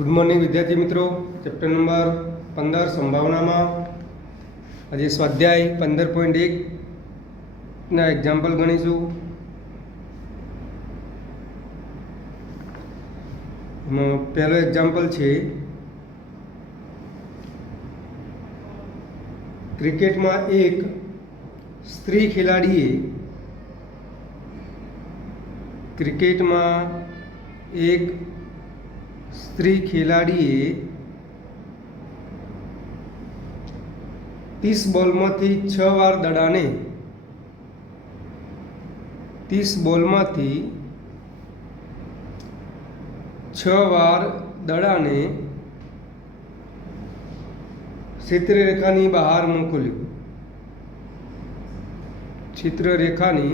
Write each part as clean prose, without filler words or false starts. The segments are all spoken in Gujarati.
गुड मॉर्निंग विद्यार्थी मित्रों। चैप्टर नंबर 15 संभावना में आज स्वाध्याय 15.1 ना एक्जाम्पल गणीशू। पहलो एक्जाम्पल है क्रिकेट में एक स्त्री खिलाड़ीए क्रिकेट में एक स्त्री खिलाड़ीए 30 बॉल में 6 वार दड़ाने 30 बॉल में 6 वार दड़ाने चित्ररेखानी बहार मोकल्यो। चित्ररेखानी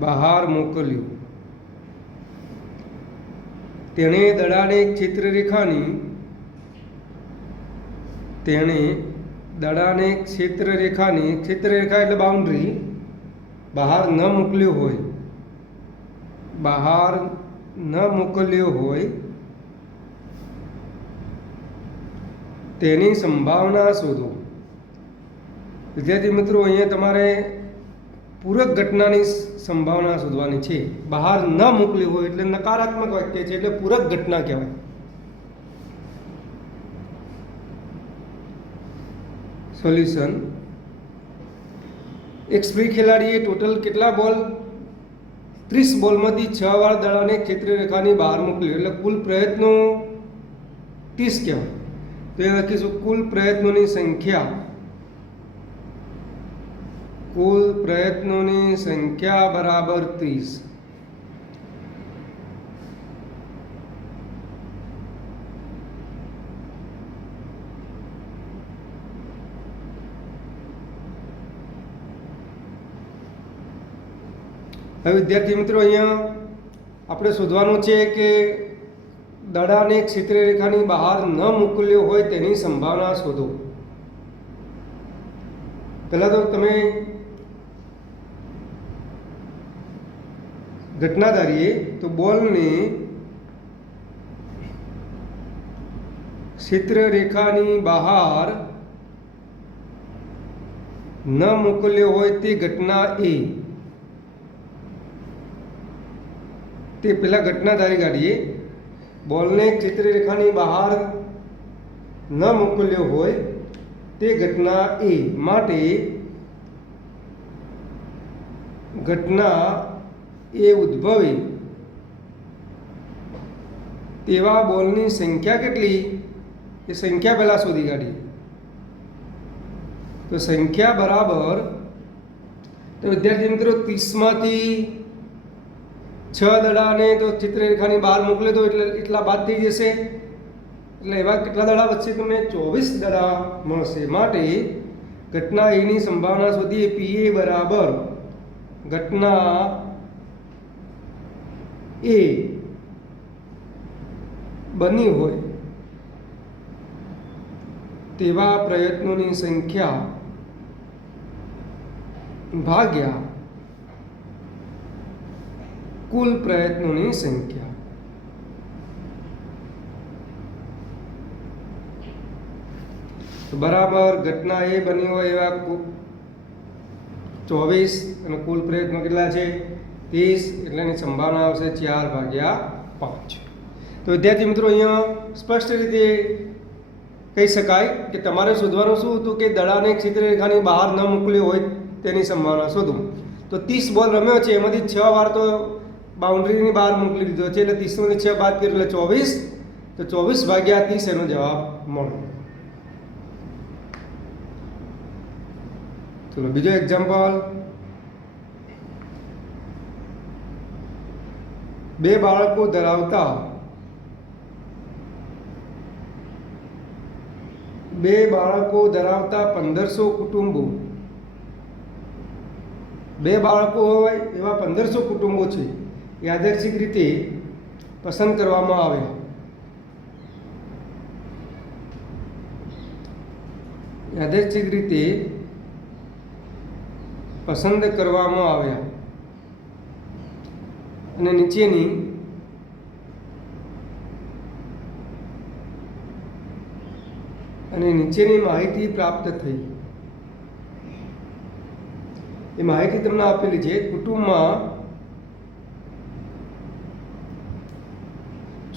बहार मोकल्यो। तेणे दड़ाने चित्ररेखानी चित्ररेखा एटले बाउंड्री बहार न मोकल्यो होय, बहार न मोकल्यो होय तेनी संभावना शोधो। विद्यार्थी मित्रों, अहींया तमारे पूरक घटनानी संभावना शोधवानी छे। बहार न मोकल्यो होय एटले नकारात्मक वाक्य छे, एटले पूरक घटना कहेवाय। सोल्यूशन: एक स्त्री खिलाड़ीए टोटल केटला बॉल 30 बॉल में 6 वार दड़ाने चित्ररेखानी बहार मोकल्यो, एटले कुल प्रयत्नों 30 कहेवाय। तो ये लखीशुं कुल प्रयत्नों संख्या, कुल प्रयत्नों संख्या बराबर 30। विद्यार्थी मित्रों, अहींया आपणे शोधवानुं छे के दड़ाने चित्ररेखानी बहार न मोकल्यो होय तेनी संभावना शोधो। पहला तो तमे घटना धारीए तो बॉल ने चित्ररेखानी बहार न मोकल्यो होय ते घटना ए, ते पहला घटना धारी काढीए। बॉल ने चित्ररेखानी बहार न मोकल्यो होय ते घटना ए माटे घटना ए उद्भवी तेवा बॉलनी संख्या केटली ए संख्या पहला शोधी काढी। तो संख्या बराबर, तो विद्यार्थी मित्रों 30 मांथी 6 दड़ा तो चित्ररेखानी बहार मोकले तो एटला बाद थई जशे, એટલે એવા કેટલા દડા વચ્ચે તમને 24 દડા મળશે। માટે ઘટના એ ની સંભાવના શોધીએ। પીએ બરાબર ઘટના એ બની હોય તેવા પ્રયત્નોની સંખ્યા ભાગ્યા कुल प्रयत्नों संख्या। तो बराबर घटना ए बनी हो 24 અને कुल प्रयत्नों કેટલા છે 30, એટલે ની સંભાવના આવશે 4/5। તો વિદ્યાર્થી મિત્રો, અહીંયા સ્પષ્ટ રીતે કહી શકાય કે તમારે શોધવાનું શું હતું કે દડાને ચિત્રરેખાની બહાર ન મોકલ્યો હોય તેની સંભાવના શોધો। તો 30 બોલ રમ્યો છે, એમાંથી 6 વાર તો बाउंड्री बहार मोकली दीधो है, 30 में 6 बात कर 24, तो 24/30 एनो जवाब मळ्यो। चलो बीजो एक्जाम्पल। 2 बाळको धरावता 1500 कुटुंबो, 2 बाळको होय एवा 1500 कुटुंबो छे, यादृच्छिक रीते पसंद करवामां आवे। यादृच्छिक रीते पसंद करवामां આવ્યા અને નીચેની અને નીચેની માહિતી પ્રાપ્ત થઈ. એ માહિતી તમને આપેલી છે. કુટુંબમાં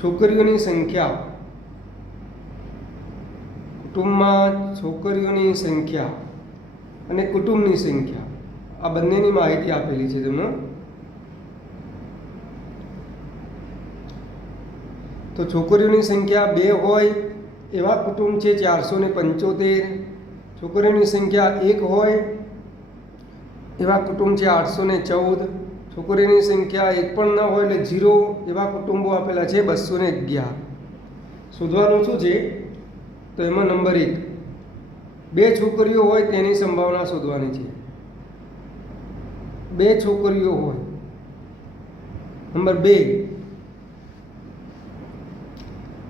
છોકરીઓની સંખ્યા, કુટુંબમાં છોકરીઓની સંખ્યા અને કુટુંબની સંખ્યા, આ બંનેની માહિતી આપેલી છે તમને. તો છોકરીઓની સંખ્યા 2 હોય એવા કુટુંબ છે 475. છોકરીઓની સંખ્યા 1 હોય એવા કુટુંબ છે 814. છોકરીઓની સંખ્યા 1 પણ ન હોય એટલે 0 એવા કુટુંબો આપેલા છે 211. શોધવાનું શું છે? તો એમાં નંબર 1, 2 છોકરીઓ હોય તેની સંભાવના શોધવાની છે. 2 છોકરીઓ હોય. નંબર 2,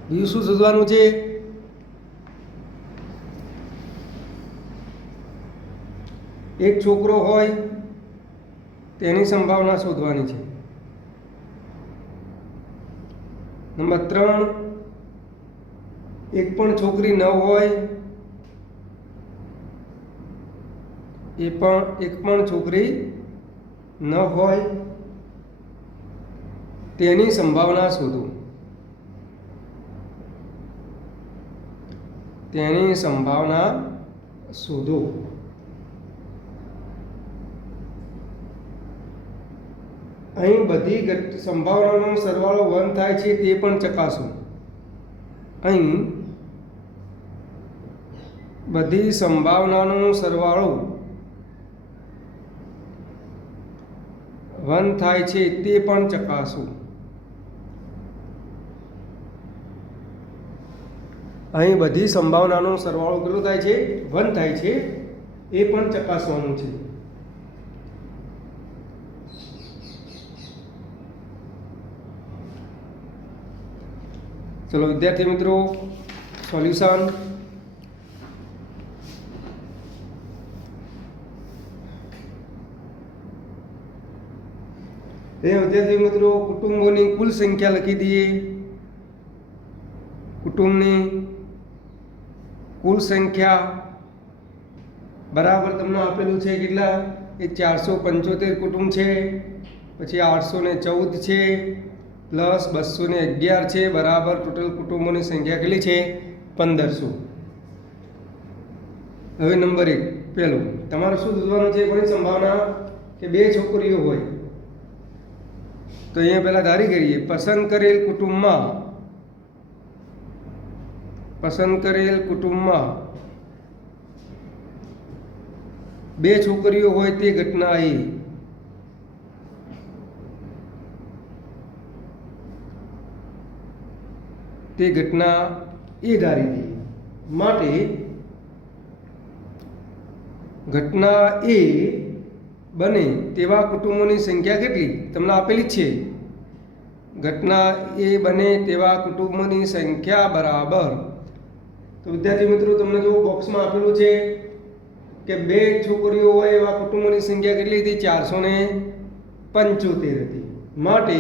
બીજું શું શોધવાનું છે? એક છોકરો હોય તેની સંભાવના શોધવાની છે. નંબર 3, એક પણ છોકરી ન હોય, એક પણ છોકરી ન હોય તેની સંભાવના શોધો. તેની સંભાવના શોધો. અહીં બધી સંભાવનાનો સરવાળો 1 થાય છે તે પણ ચકાસો. અહીં બધી સંભાવનાનો સરવાળો 1 થાય છે તે પણ ચકાસો. અહીં બધી સંભાવનાનો સરવાળો કેટલો થાય છે? 1 થાય છે, એ પણ ચકાસવાનું છે. ચલો વિદ્યાર્થી મિત્રો, સોલ્યુશન. વિદ્યાર્થી મિત્રો, કુટુંબોની કુલ સંખ્યા લખી દઈએ. કુટુંબની કુલ સંખ્યા બરાબર તમને આપેલું છે કેટલા? એ 475 કુટુંબ છે, પછી 814 છે, પ્લસ 211 છે, બરાબર ટોટલ કુટુંબોની સંખ્યા કેટલી છે? 1500. હવે નંબર 1, પહેલું તમારે શું શોધવાનું છે? કોની સંભાવના? કે 2 છોકરીઓ હોય. તો અહીંયા પહેલા ધારી કરીએ, પસંદ કરેલ કુટુંબમાં 2 છોકરીઓ હોય તે ઘટના એ. તે ઘટના એ ધારી દઈએ. માટે ઘટના એ બને તેવા કુટુંબોની સંખ્યા કેટલી? તમને આપેલી જ છે. ઘટના એ બને તેવા કુટુંબોની સંખ્યા બરાબર. તો વિદ્યાર્થી મિત્રો, તમને જો બોક્સમાં આપેલું છે કે 2 છોકરીઓ હોય એવા કુટુંબોની સંખ્યા કેટલી હતી? 475 હતી. માટે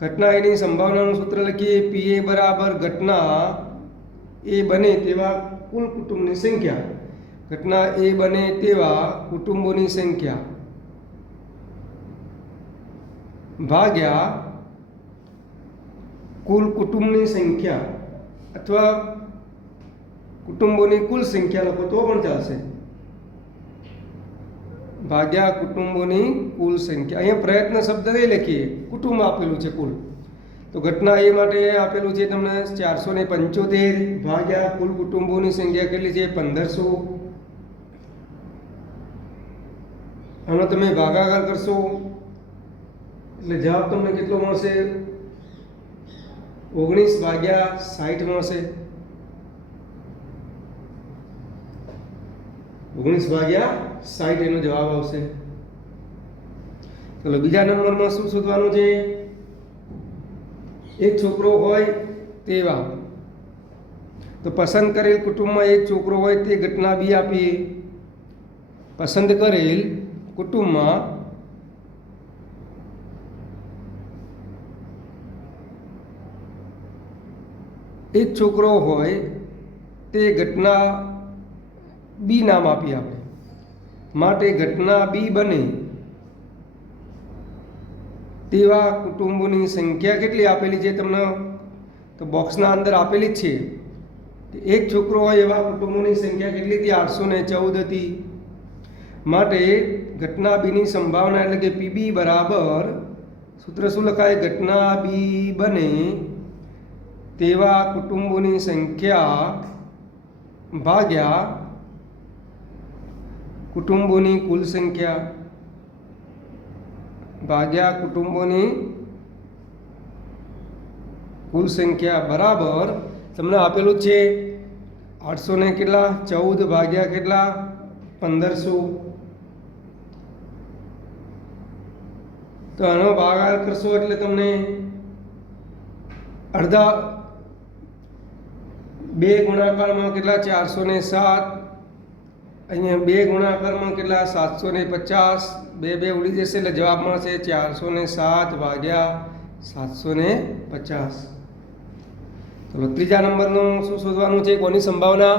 ઘટના એની સંભાવનાનું સૂત્ર લખીએ. PA બરાબર ઘટના એ બને તેવા કુલ કુટુંબની સંખ્યા. ઘટના એ બને તેવા કુટુંબોની સંખ્યા ભાગ્યા કુલ કુટુંબની સંખ્યા, અથવા કુટુંબોની કુલ સંખ્યા લખો તો પણ ચાલશે. ભાગ્યા કુટુંબોની કુલ સંખ્યા. અહીંયા પ્રયત્ન શબ્દ નહીં લખીએ, કુટુંબ આપેલું છે કુલ. તો ઘટના એ માટે આપેલું છે તમને 475 ભાગ્યા કુલ કુટુંબોની સંખ્યા કેટલી છે? 1500. આનો તમે ભાગાકાર કરશો એટલે જવાબ તમને કેટલો મળશે? 19/60 મળશે. 19/60 એનો જવાબ આવશે. ચલો બીજા નંબરમાં શું શોધવાનું છે? એક છોકરો હોય તેવા. તો પસંદ કરેલ કુટુંબમાં એક છોકરો હોય તે ઘટના બી આપીએ. પસંદ કરેલ કુટુંબમાં એક છોકરો હોય તે ઘટના બી નામ આપીએ આપણે. માટે ઘટના બી બને તેવા કુટુંબોની સંખ્યા કેટલી આપેલી છે તમને? તો બોક્સના અંદર આપેલી જ છે. એક છોકરો હોય એવા કુટુંબોની સંખ્યા કેટલી હતી? 814 હતી. માટે ઘટના બીની સંભાવના એટલે કે પીબી બરાબર સૂત્ર શું લખાય? ઘટના બી બને તેવા કુટુંબોની સંખ્યા ભાગ્યા કુટુંબોની કુલ સંખ્યા ભાગ્યા કુટુંબોની કુલ સંખ્યા બરાબર તમને આપેલું છે 800 ને કેટલા 14 ભાગ્યા કેટલા 1500. તો આનો ભાગાકાર કરશો એટલે તમને અડધા 2 ગુણાકારમાં કેટલા 407, અહીંયા 2 ગુણાકારમાં કેટલા 750, 2 ઉડી જશે એટલે જવાબ મળશે 407 ભાગ્યા 750. ચલો ત્રીજા નંબરનું શું શોધવાનું છે? કોની સંભાવના?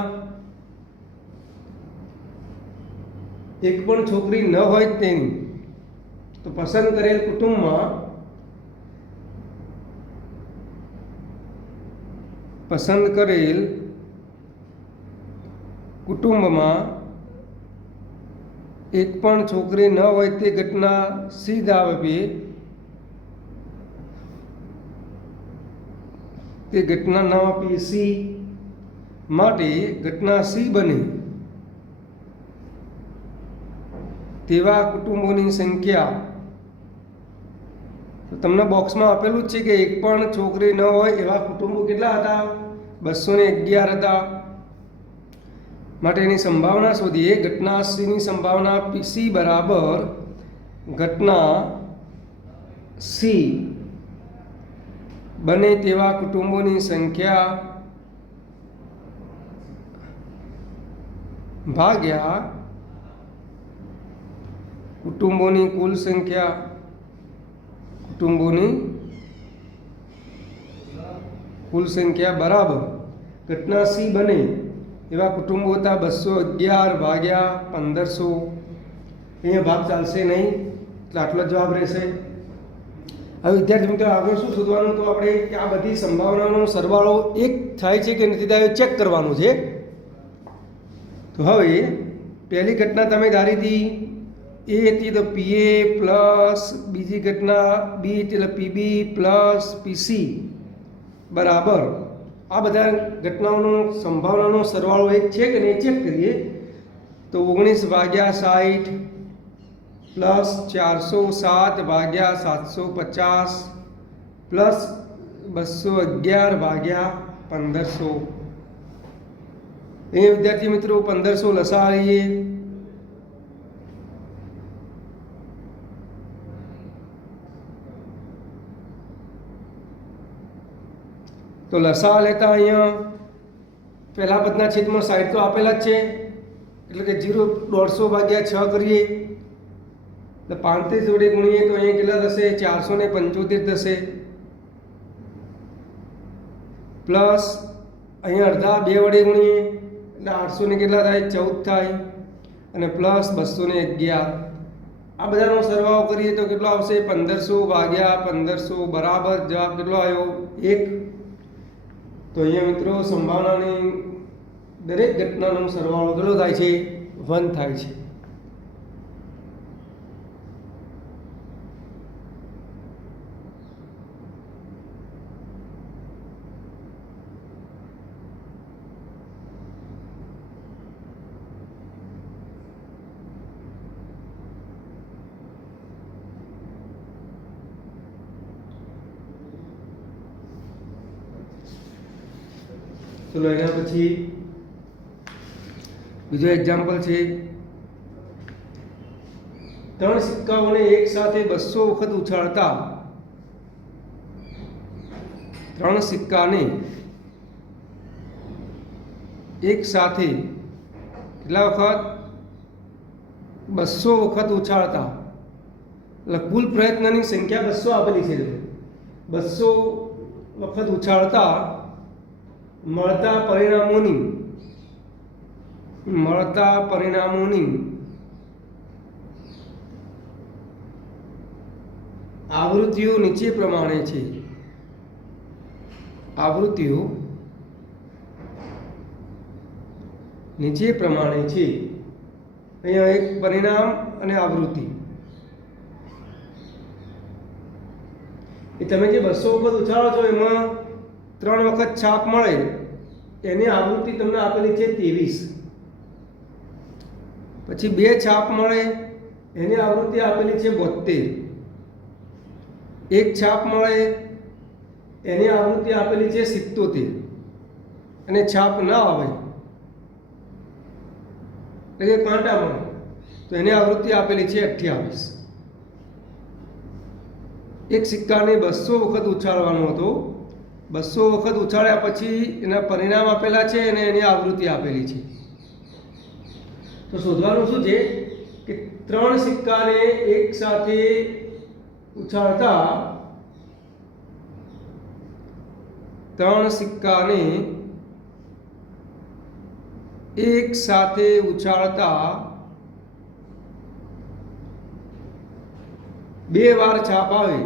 એક પણ છોકરી ન હોય તેની. તો પસંદ કરેલ કુટુંબમાં એક પણ છોકરી ન હોય તે ઘટના સી ધારે તે ઘટના નામ આપીએ સી. માટે ઘટના સી બને તેવા કુટુંબોની સંખ્યા, તો તમને બોક્સમાં આપેલું જ છે કે એક પણ છોકરી ન હોય એવા કુટુંબો કેટલા હતા? 211 હતા. માટે એની સંભાવના શોધીએ. ઘટના સીની સંભાવના સી બરાબર ઘટના સી બને તેવા કુટુંબોની સંખ્યા ભાગ્યા કુટુંબોની કુલ સંખ્યા બરાબર ઘટના સી બને એવા કુટુંબો હતા 211 ભાગ્યા 1500. અહીંયા ભાગ ચાલશે નહીં એટલે આટલો જવાબ રહેશે. હવે વિદ્યાર્થી મિત્રો આગળ શું શોધવાનું? તો આપણે કે આ બધી સંભાવનાનો સરવાળો એક થાય છે કે નથી થાય ચેક કરવાનું છે. તો હવે પહેલી ઘટના તમે ધારી હતી એ હતી તો પીએ પ્લસ બીજી ઘટના બી એટલે પીબી પ્લસ પીસી બરાબર આ બધા ઘટનાઓનો સંભાવનાનો સરવાળો એક છે કે નહીં ચેક કરીએ. તો 19 ભાગ્યા 60 પ્લસ 407 ભાગ્યા 750 પ્લસ 211 ભાગ્યા 1500. અહીંયા વિદ્યાર્થી મિત્રો 1500 લસા લઈએ. તો લસા લેતા અહીંયા પહેલા પદના છેદમાં 60 તો આપેલા જ છે એટલે કે 150 ભાગ્યા 6 કરીએ એટલે 35 વડે ગુણીએ તો અહીંયા કેટલા થશે? 475 થશે. પ્લસ અહીંયા અડધા 2 વડે ગુણીએ એટલે 800 ને કેટલા થાય? 14 થાય. અને પ્લસ 211. આ બધાનો સરવાળો કરીએ તો કેટલો આવશે? 1500 ભાગ્યા 1500 બરાબર જવાબ કેટલો આવ્યો? 1. તો અહીંયા મિત્રો સંભાવનાની દરેક ઘટનાનો સરવાળો કેટલો થાય છે? 1 થાય છે. ચલો એના પછી બીજો એક્ઝામ્પલ છે 3 સિક્કાઓને એક સાથે 200 વખત ઉછાળતા 3 સિક્કાને એક સાથે કેટલા વખત? 200 વખત ઉછાળતા એટલે કુલ પ્રયત્નની સંખ્યા 200 આપેલી છે. 200 વખત ઉછાળતા મળતા પરિણામોની મળતા પરિણામોની આવૃત્તિઓ નીચે પ્રમાણે છે. આવૃત્તિઓ નીચે પ્રમાણે છે. અહીંયા એક પરિણામ અને આવૃત્તિ. એ તમે જે 200 વખત ઉછાળો છો એમાં 3 વખત છાપ મળે એની આવૃત્તિ તમને આપેલી છે 23. પછી 2 છાપ મળે એની આવૃત્તિ આપેલી છે 72. 1 છાપ મળે એની આવૃત્તિ આપેલી છે 77. અને છાપ ના આવે એટલે કે કાંટા મળે તો એની આવૃત્તિ આપેલી છે 28. એક સિક્કાને 200 વખત ઉછાળવાનો હતો. 200 વખત ઉછાળ્યા પછી એના પરિણામ આપેલા છે અને એની આવૃત્તિ આપેલી છે. તો શોધવાનું શું છે કે 3 સિક્કાને એક સાથે ઉછાળતા 3 સિક્કાને એક સાથે ઉછાળતા 2 વાર છાપ આવે,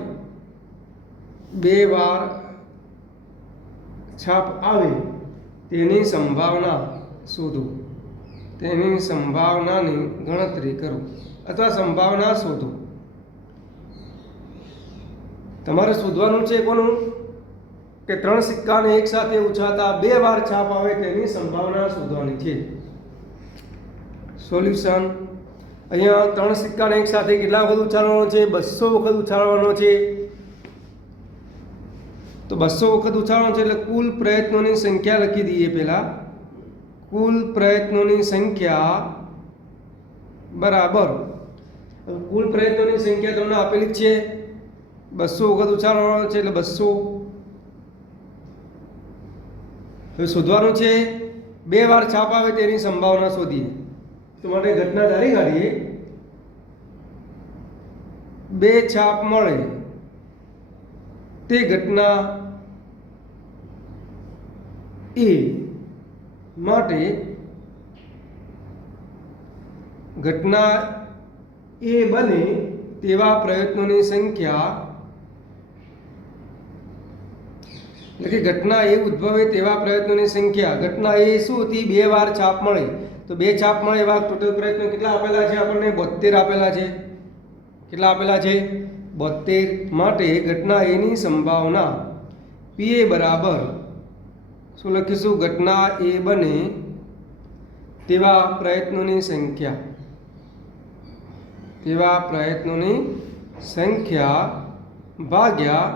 2 વાર છાપ આવે તેની સંભાવના શોધો. તેની સંભાવનાની ગણતરી કરો અથવા સંભાવના શોધો. તમારે શોધવાનું છે કોનું કે 3 સિક્કાને એક સાથે ઉછાળતા 2 વાર છાપ આવે તેની સંભાવના શોધવાની છે. સોલ્યુશન. અહીંયા 3 સિક્કાને એક સાથે કેટલા વખત ઉછાળવાનો છે? 200 વખત ઉછાળવાનો છે. તો 200 વખત ઉછાળવાનો છે એટલે કુલ પ્રયત્નોની સંખ્યા લખી દઈએ. પહેલા કુલ પ્રયત્નોની સંખ્યા બરાબર કુલ પ્રયત્નોની સંખ્યા તમને આપેલી જ છે. 200 વખત ઉછાળવાનો છે એટલે 200. હવે શોધવાનું છે 2 વાર છાપ આવે તેની સંભાવના શોધીએ. તો માટે ઘટના ધારી કાઢીએ. 2 છાપ મળે તે ઘટના એ માટે ઘટના એ બને તેવા પ્રયત્નોની સંખ્યા એટલે કે ઘટના એ ઉદ્ભવે તેવા પ્રયત્નોની સંખ્યા. ઘટના એ શું હતી? 2 વાર છાપ મળે. તો 2 છાપ મળે એવા ટોટલ પ્રયત્નો કેટલા આપેલા છે? આપણને 72 આપેલા છે. કેટલા આપેલા છે? 72. માટે ઘટના એની સંભાવના પીએ બરાબર શું લખીશું? ઘટના એ બને તેવા પ્રયત્નોની સંખ્યા. તેવા પ્રયત્નોની સંખ્યા ભાગ્યા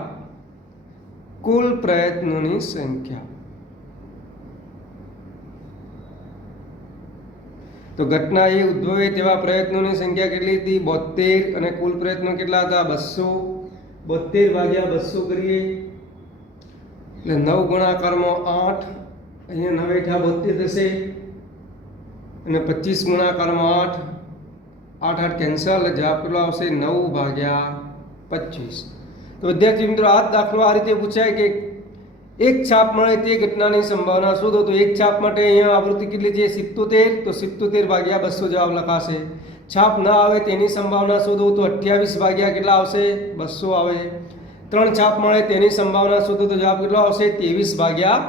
કુલ પ્રયત્નોની સંખ્યા. તો ઘટના એ ઉદ્ભવે તેવા પ્રયત્નોની સંખ્યા કેટલી હતી? 72. અને કુલ પ્રયત્નો કેટલા હતા? 200. 72 ભાગ્યા 200 કરીએ એટલે 9 ગુણાકારમાં 8. અહીંયા 9 × 72 થશે અને 25 ગુણાકારમાં 8. 8 8 કેન્સલ. જવાબ કેટલો આવશે? 9 ભાગ્યા 25. તો વિદ્યાર્થી મિત્રો આ દાખલો આ રીતે પૂછાય કે એક છાપ મળે તે ઘટનાની સંભાવના શોધો. તો એક છાપ માટે અહીંયા આવૃત્તિ કેટલી છે? 77. તો 77 ભાગ્યા 200 જવાબ લખાશે. છાપ ના આવે તેની સંભાવના શોધો તો 28 ભાગ્યા કેટલા આવશે? 200 આવે. 3 છાપ મળે તેની સંભાવના શોધો તો જવાબ કેટલો આવશે? 23 ભાગ્યા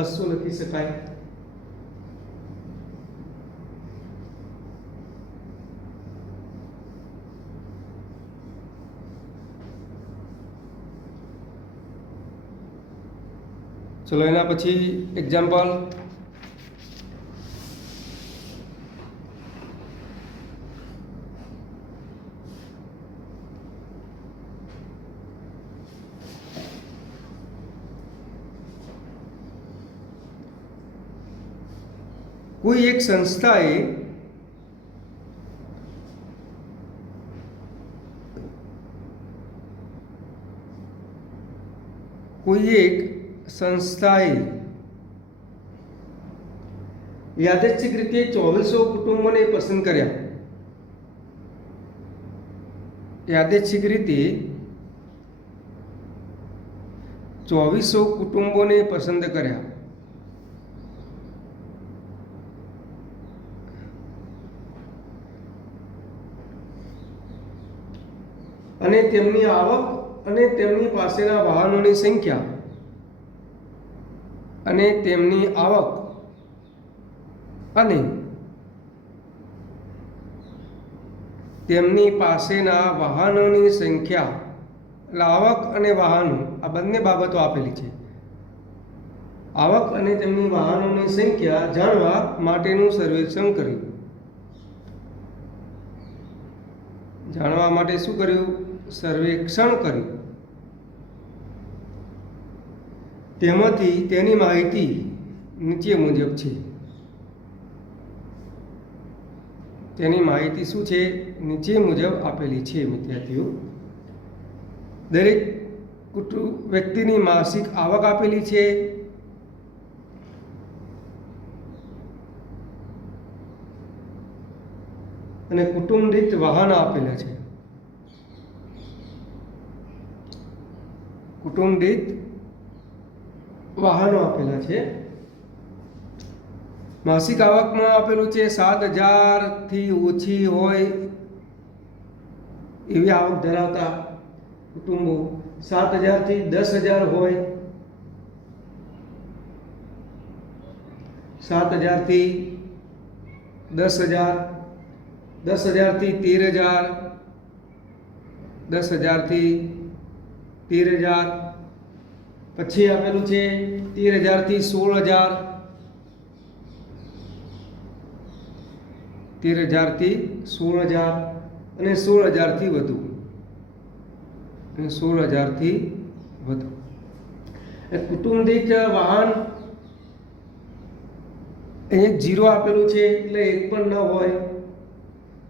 200 લખી શકાય. ચલો એના પછી એક્ઝામ્પલ. કોઈ એક સંસ્થાએ યાદચ્છિક રીતે 2400 કુટુંબોને પસંદ કર્યા. યાદચ્છિક રીતે 2400 કુટુંબોને પસંદ કર્યા. અને તેમની આવક અને તેમની પાસેના વાહનોની સંખ્યા અને તેમની આવક અને તેમની પાસેના વાહનોની સંખ્યા, એટલે આવક અને વાહનો આ બંને બાબતો આપેલી છે. આવક અને તેમની વાહનોની સંખ્યા જાણવા માટેનું સર્વેક્ષણ કર્યું. જાણવા માટે શું કર્યું? સર્વેક્ષણ કર્યું. તેમાંથી તેની માહિતી નીચે મુજબ છે. તેની માહિતી શું છે? નીચે મુજબ આપેલી છે. વિદ્યાર્થીઓ, દરેક વ્યક્તિની માસિક આવક આપેલી છે. અને કુટુંબ દીઠ વાહન આપેલા છે. કુટુંબ દીઠ વાહનો આપેલા છે. માસિક આવકમાં આપેલું છે 7,000 થી ઓછી હોય એવી આવક ધરાવતા કુટુંબો, 7,000 થી 10,000 હોય, 7,000 થી 10,000, 10,000 થી 13,000, 10,000 થી 13,000, પછી આપેલું છે 13,000 થી 16,000, 13,000 થી 16,000 અને 16,000 થી વધુ, અને 16,000 થી વધુ. કુટુંબ દીઠ વાહન અહીંયા 0 આપેલું છે, એટલે એક પણ ન હોય.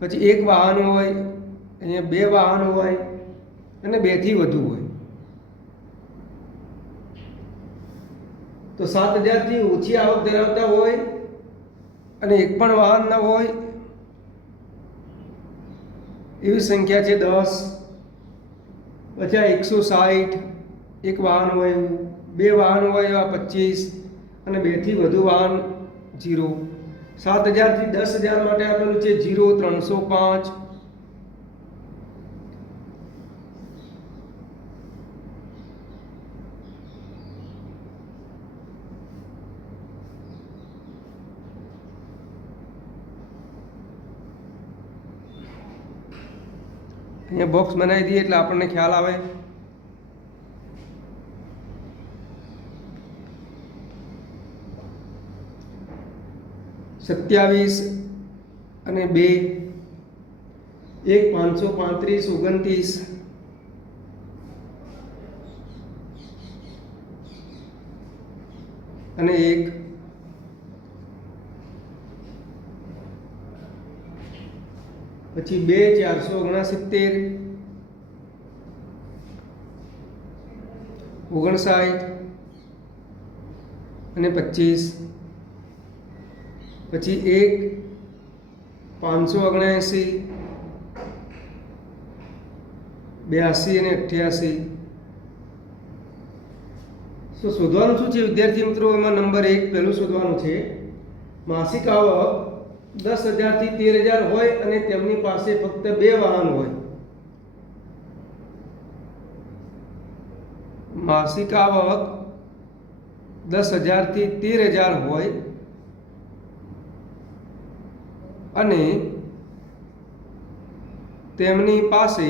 પછી એક વાહન હોય, અહીંયા 2 વાહન હોય અને 2 થી વધુ હોય. તો 7,000 થી ઓછી આવક ધરાવતા હોય અને એક પણ વાહન ન હોય એવી સંખ્યા છે 10. પછી 160, એક વાહન હોય એવું, 2 વાહન હોય એવા 25 અને 2 થી વધુ વાહન 0. 7,000 થી 10,000 માટે આપેલું છે 0, 305. અહીંયા બોક્સ બનાવી દઈએ એટલે આપણને ખ્યાલ આવે. સત્યાવીસ અને 2, 1, 535, 29 અને 1, પછી 2, 469, 59 અને 25, પછી 1, 579, 82 અને 88. તો શોધવાનું શું છે વિદ્યાર્થી મિત્રો? એમાં નંબર 1 પહેલું શોધવાનું છે. માસિક આવક 10,000 થી 13,000 હોય અને તેમની પાસે ફક્ત 2 વાહન હોય. માસિક આવક 10,000 થી 13,000 હોય અને તેમની પાસે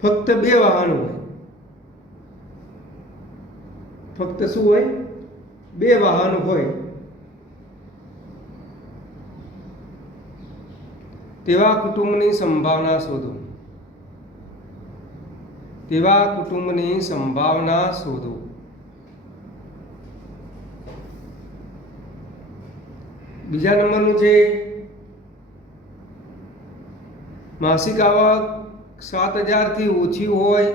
ફક્ત 2 વાહન હોય. ફક્ત શું હોય? 2 વાહન હોય. તેવા કુટુંબની સંભાવના શોધો. તેવા કુટુંબની સંભાવના શોધો. બીજા નંબરનું છે માસિક આવક 7,000 થી ઓછી હોય,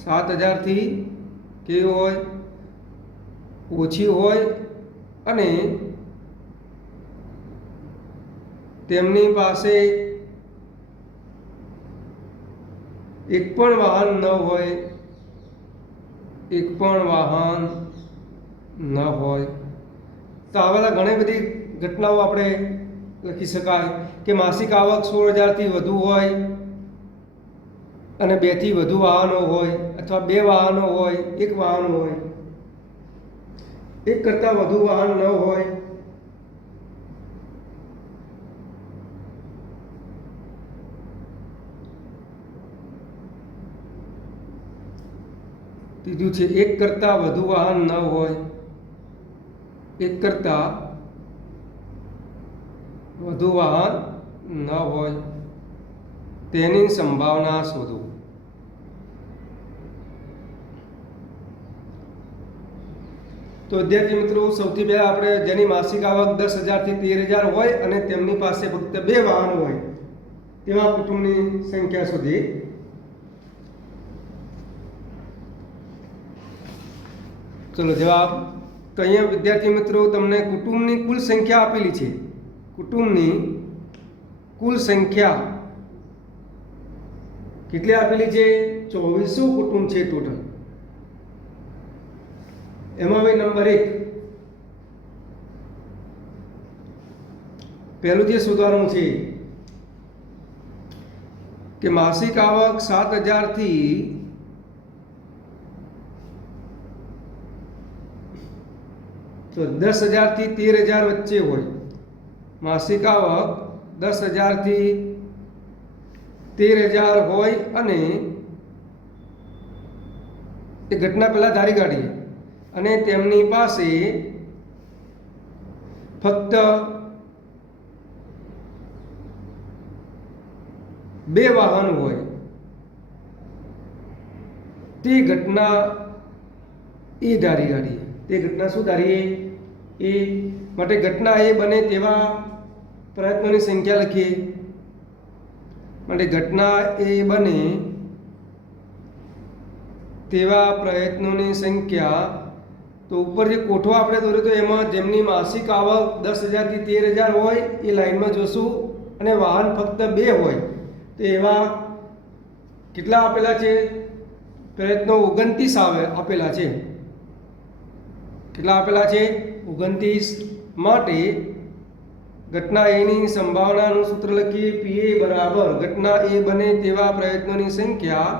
7,000 થી કેવી હોય? ઓછી હોય અને તેમની પાસે એક પણ વાહન ન હોય. એક પણ વાહન ન હોય. તો આવા ઘણી બધી ઘટનાઓ આપણે લખી શકાય કે માસિક આવક 16,000 થી વધુ હોય અને 2 થી વધુ વાહનો હોય અથવા 2 વાહનો હોય 1 વાહન હોય 1 કરતાં વધુ વાહન ન હોય ત્રીજું છે 1 કરતાં વધુ વાહન ન હોય 1 કરતાં વધુ વાહન ન હોય તેની સંભાવના શોધો। તો વિદ્યાર્થી મિત્રો સૌથી પહેલા આપણે જેની માસિક આવક 10,000 થી 13,000 હોય અને તેમની પાસે ફક્ત 2 વાહન હોય તેવા કુટુંબની સંખ્યા શોધીએ। ચલો જવાબ તો અહીંયા વિદ્યાર્થી મિત્રો તમને કુટુંબની કુલ સંખ્યા આપેલી છે। કુટુંબની કુલ સંખ્યા કેટલી આપેલી છે? 2400 કુટુંબ છે ટોટલ। એમાં ભાઈ નંબર 1 પહેલું જે શોધવાનું છે કે માસિક આવક 7,000 થી તો 10,000 થી 13,000 વચ્ચે હોય। માસિક આવક 10,000 થી 13,000 હોય અને એ ઘટના પહેલા ધારી કાઢીએ અને તેમની પાસે ફક્ત 2 વાહન હોય તે ઘટના એ ધારી કાઢીએ। તે ઘટના શું ધારીએ? એ માટે ઘટના એ બને તેવા પ્રયત્નોની સંખ્યા લખીએ। માટે ઘટના એ બને તેવા પ્રયત્નોની સંખ્યા તો ઉપર જે કોઠો આપણે દોર્યો તો એમાં જેમની માસિક આવક 10,000 થી 13,000 હોય એ લાઈનમાં જોશું અને વાહન ફક્ત 2 હોય તો એવા કેટલા આપેલા છે? પ્રયત્નો 29 આપેલા છે। કેટલા આપેલા છે? 29। માટે ઘટના એની સંભાવનાનું સૂત્ર લખીએ PA બરાબર ઘટના એ બને તેવા પ્રયત્નોની સંખ્યા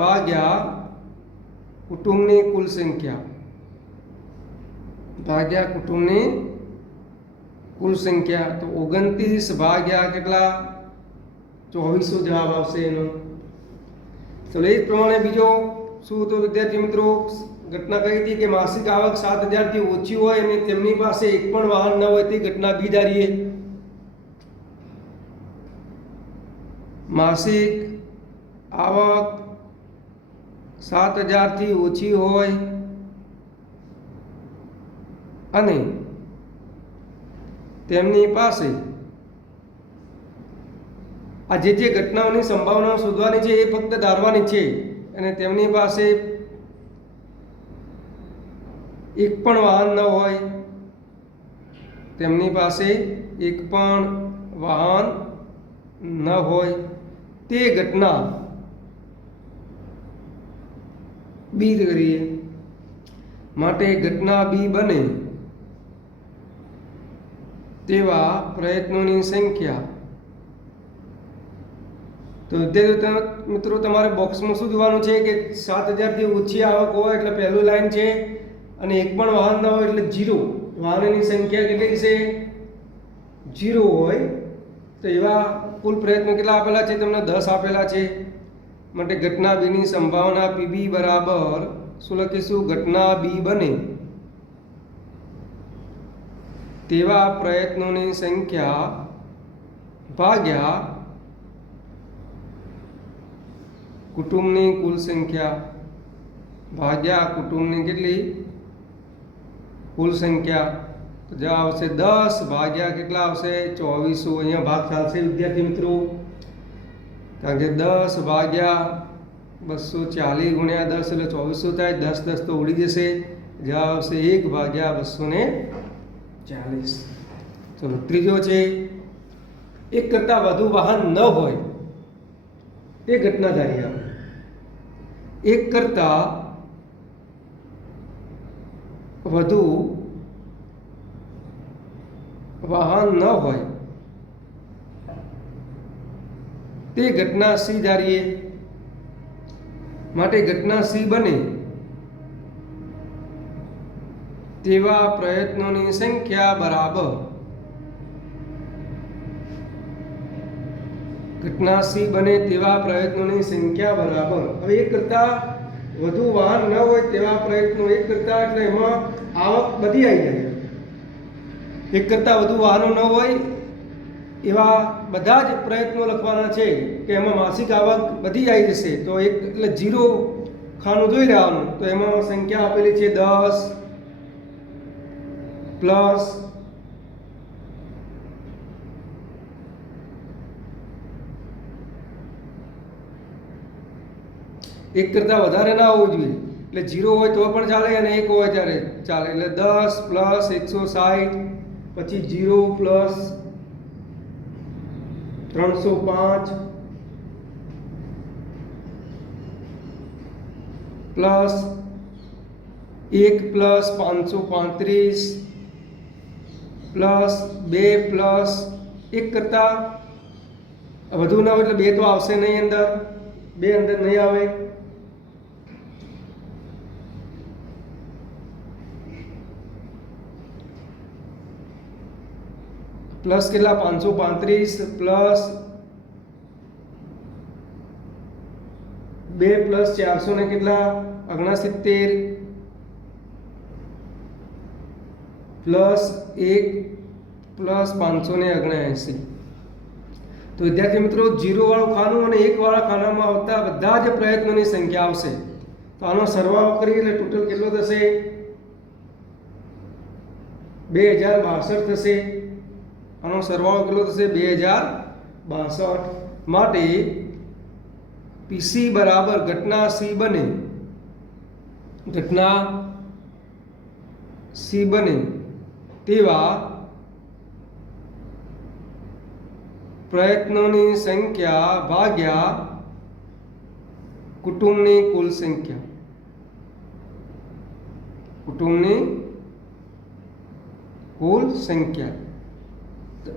ભાગ્યા કુટુંબની કુલ સંખ્યા ભાગ્યા કુટુંબની કુલ સંખ્યા તો 29 ભાગ્યા કેટલા? 2400 જવાબ આવશે એનો। ચલો એ જ પ્રમાણે બીજો શું તો વિદ્યાર્થી મિત્રો ઘટના કઈ હતી કે માસિક આવક 7,000 થી ઓછી હોય અને તેમની પાસે એક પણ વાહન ન હોય તે ઘટના બી ધારીએ। માસિક આવક 7,000 થી ઓછી હોય અને તેમની પાસે આ જે ઘટનાઓની સંભાવના શોધવાની છે એ ફક્ત ધારવાની છે અને તેમની પાસે એક પણ વાહન ન હોય તેમની પાસે એક પણ વાહન ન હોય તે ઘટના બી કરીએ। માટે ઘટના બી બને તેવા પ્રયત્નોની સંખ્યા તો વિદ્યાર્થી મિત્રો તમારે બોક્સમાં શું જોવાનું છે કે 7,000 થી ઓછી આવક હોય એટલે પહેલું લાઈન છે અને એક પણ વાહન ન હોય એટલે 0 વાહનની સંખ્યા કેટલી છે? 0 હોય તો એવા કુલ પ્રયત્નો કેટલા આપેલા છે? તમને 10 આપેલા છે। માટે ઘટના બીની સંભાવના PB બરાબર શું લખીશું? ઘટના બી બને તેવા પ્રયત્નોની સંખ્યા ભાગ્યા કુટુંબની કુલ સંખ્યા ભાગ્યા કુટુંબની કેટલી? કુલ સંખ્યા તો જવાબ આવશે 10 ભાગ્યા કેટલા આવશે? 2400। અહીંયા ભાગ ચાલશે વિદ્યાર્થી મિત્રો કારણ કે 10 ભાગ્યા 240 ગુણ્યા 10 એટલે 2400 થાય। 10 10 તો ઉડી જશે। જવાબ આવશે 1 ભાગ્યા 240। ચલો ત્રીજો છે એક કરતાં વધુ વાહન ન હોય એ ઘટના ધારીએ આપણે। એક કરતાં વધુ વાહન ન હોય તે ઘટના સી ધારીએ. માટે ઘટના સી બને તેવા પ્રયત્નોની સંખ્યા બરાબર ઘટના સી બને તેવા પ્રયત્નોની સંખ્યા બરાબર. હવે એક કરતાં વધુ વાહન ન હોય તેવા પ્રયત્નો, એક કરતાં એટલે એમાં આવક બધી આવી જાય. એક કરતાં વધુ વાહનો ન હોય એવા બધા જ પ્રયત્નો લખવાના છે કે એમાં માસિક આવક બધી આવી જશે. તો એક એટલે 0 ખાનું જોઈ રહેવાનું. તો એમાં સંખ્યા આપેલી છે 10 પ્લસ એક કરતાં વધારે ના હોવું જોઈએ. એટલે 0 હોય તો પણ ચાલે અને 1 હોય ત્યારે ચાલે. એટલે 10 પ્લસ 160 પછી 0 plus 305 plus 1 plus 535 plus 2 plus 1 કરતાં વધુ ના હોય એટલે 2 તો આવશે નહીં અંદર, 2 અંદર નહીં આવે. પ્લસ કેટલા 535 પ્લસ 2 પ્લસ 400 ને કેટલા 69 પ્લસ 1 પ્લસ 579. તો વિદ્યાર્થી મિત્રો 0 વાળું ખાનું અને 1 વાળા ખાનામાં આવતા બધા જ પ્રયત્નોની સંખ્યા આવશે. તો આનો સરવાળો કરીએ એટલે ટોટલ કેટલો થશે 2062 થશે. આનો સરવાળો કેટલો થશે 2062. માટે પીસી બરાબર ઘટના સી બને, ઘટના સી બને તેવા પ્રયત્નોની સંખ્યા ભાગ્યા કુટુંબની કુલ સંખ્યા. કુટુંબની કુલ સંખ્યા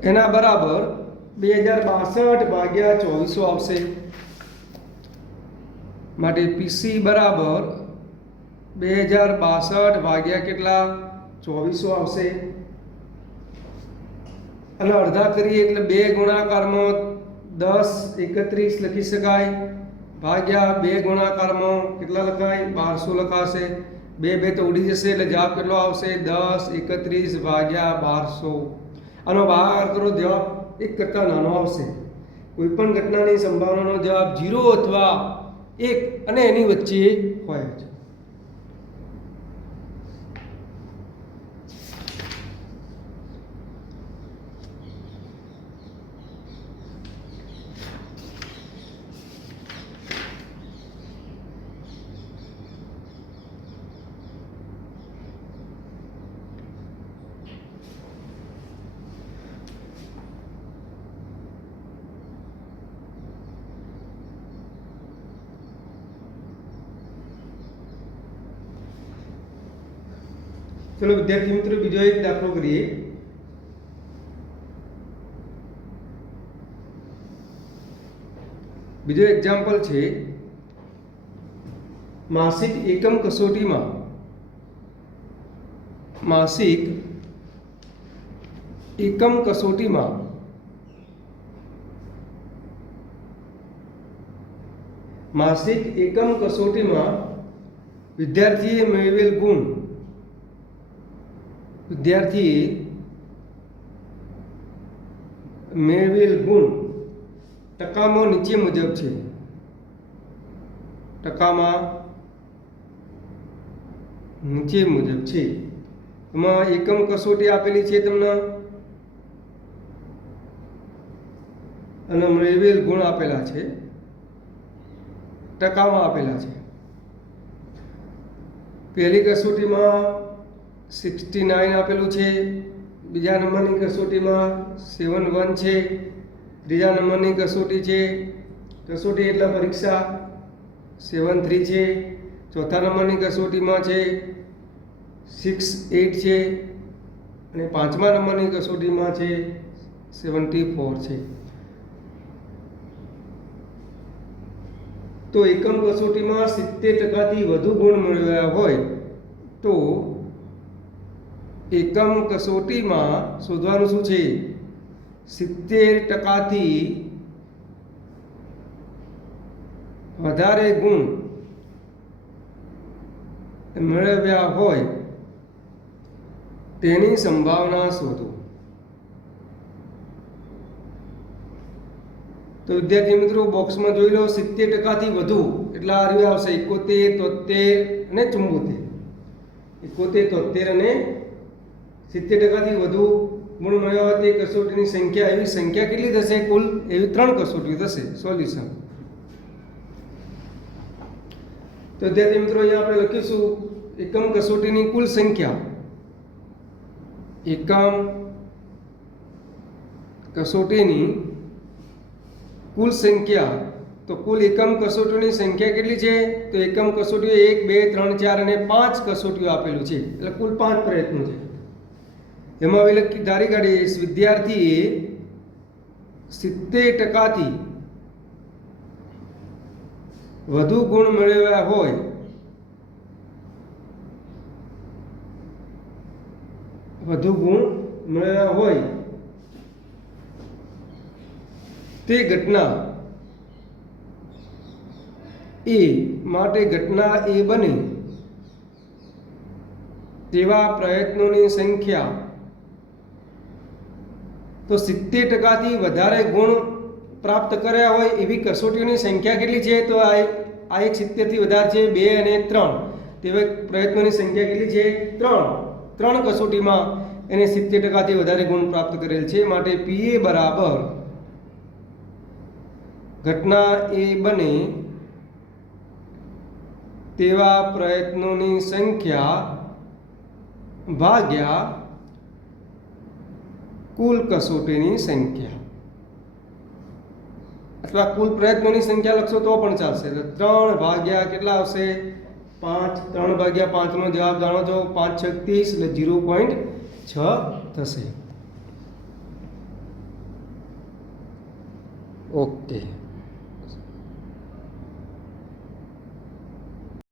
એના બરાબર 2062 ભાગ્યા 2400 આવશે. માટે પીસી બરાબર 2062 ભાગ્યા કેટલા 2400 આવશે. અને અડધા કરીએ એટલે 2 ગુણાકારમાં 10 31 લખી શકાય ભાગ્યા 2 ગુણાકારમાં કેટલા લખાય 1200 લખાશે. 2 2 તો ઉડી જશે એટલે જવાબ કેટલો આવશે 10 31 ભાગ્યા 1200. આનો ભાગાકાર કરો, જવાબ 1 કરતાં નાનો આવશે. કોઈ પણ ઘટનાની સંભાવનાનો જવાબ 0 અથવા 1 અને એની વચ્ચે હોય છે. ચલો વિદ્યાર્થી મિત્રો બીજો એક દાખલો કરીએ. બીજો એક્ઝામ્પલ છે માસિક એકમ કસોટીમાં માસિક એકમ કસોટીમાં માસિક એકમ કસોટીમાં વિદ્યાર્થીએ મેળવેલ ગુણ ટકામાં નીચે મુજબ છે. ટકામાં નીચે મુજબ છે. એમાં એકમ કસોટી આપેલી છે તમને અને મેળવેલ ગુણ આપેલા છે, ટકામાં આપેલા છે. પહેલી કસોટીમાં 69 આપેલું છે, બીજા નંબરની કસોટીમાં 71 છે, ત્રીજા નંબરની કસોટી છે, કસોટી એટલે પરીક્ષા 73 છે. ચોથા નંબરની કસોટીમાં છે 68 છે અને પાંચમા નંબરની કસોટીમાં છે 74 છે. તો એકમ કસોટીમાં 70%થી વધુ ગુણ મેળવ્યા હોય તો એકમ કસોટીમાં શોધવાનું શું છે? 70%થી વધારે ગુણ મેળવ્યા હોય તેની સંભાવના શોધો. તો વિદ્યાર્થી મિત્રો બોક્સમાં જોઈ લો 70%થી વધુ એટલે આ રહ્યું આવશે 71, 73 અને 74. 71, 73 અને 70%થી વધુ ગુણ મળ્યા હોય તે કસોટીની સંખ્યા. એવી સંખ્યા કેટલી થશે? કુલ એવી 3 કસોટીઓ થશે. સોલ્યુશન. તો વિદ્યાર્થી મિત્રો અહીંયા આપણે લખીશું એકમ કસોટીની કુલ સંખ્યા. એકમ કસોટીની કુલ સંખ્યા. તો કુલ એકમ કસોટીની સંખ્યા કેટલી છે? તો એકમ કસોટીઓ 1, 2, 3, 4 અને 5 કસોટીઓ આપેલું છે એટલે કુલ 5 પ્રયત્નો છે. એમાં વિલખી ધારી કાઢીએ વિદ્યાર્થીએ 70%થી વધુ ગુણ મેળવ્યા હોય તે ઘટના એ માટે ઘટના એ બને તેવા પ્રયત્નોની સંખ્યા. તો 70%થી વધારે ગુણ પ્રાપ્ત કર્યા હોય એવી કસોટીઓની સંખ્યા કેટલી છે? તો આ એક 70થી વધારે છે, 2 અને 3. તેવા પ્રયત્નોની સંખ્યા કેટલી છે? 3 કસોટીમાં એને 70%થી વધારે ગુણ પ્રાપ્ત કરેલ છે. માટે PA બરાબર ઘટના એ બને તેવા પ્રયત્નોની સંખ્યા ભાગ્યા કુલ કસોટીની સંખ્યા. અથવા કુલ પ્રયત્નોની સંખ્યા લખશો તો પણ ચાલશે. તો 3 ભાગ્યા કેટલા આવશે? 5. 3 ભાગ્યા 5 નો જવાબ જાણો છો? 5 × 6 = 0.6 થશે. ઓકે.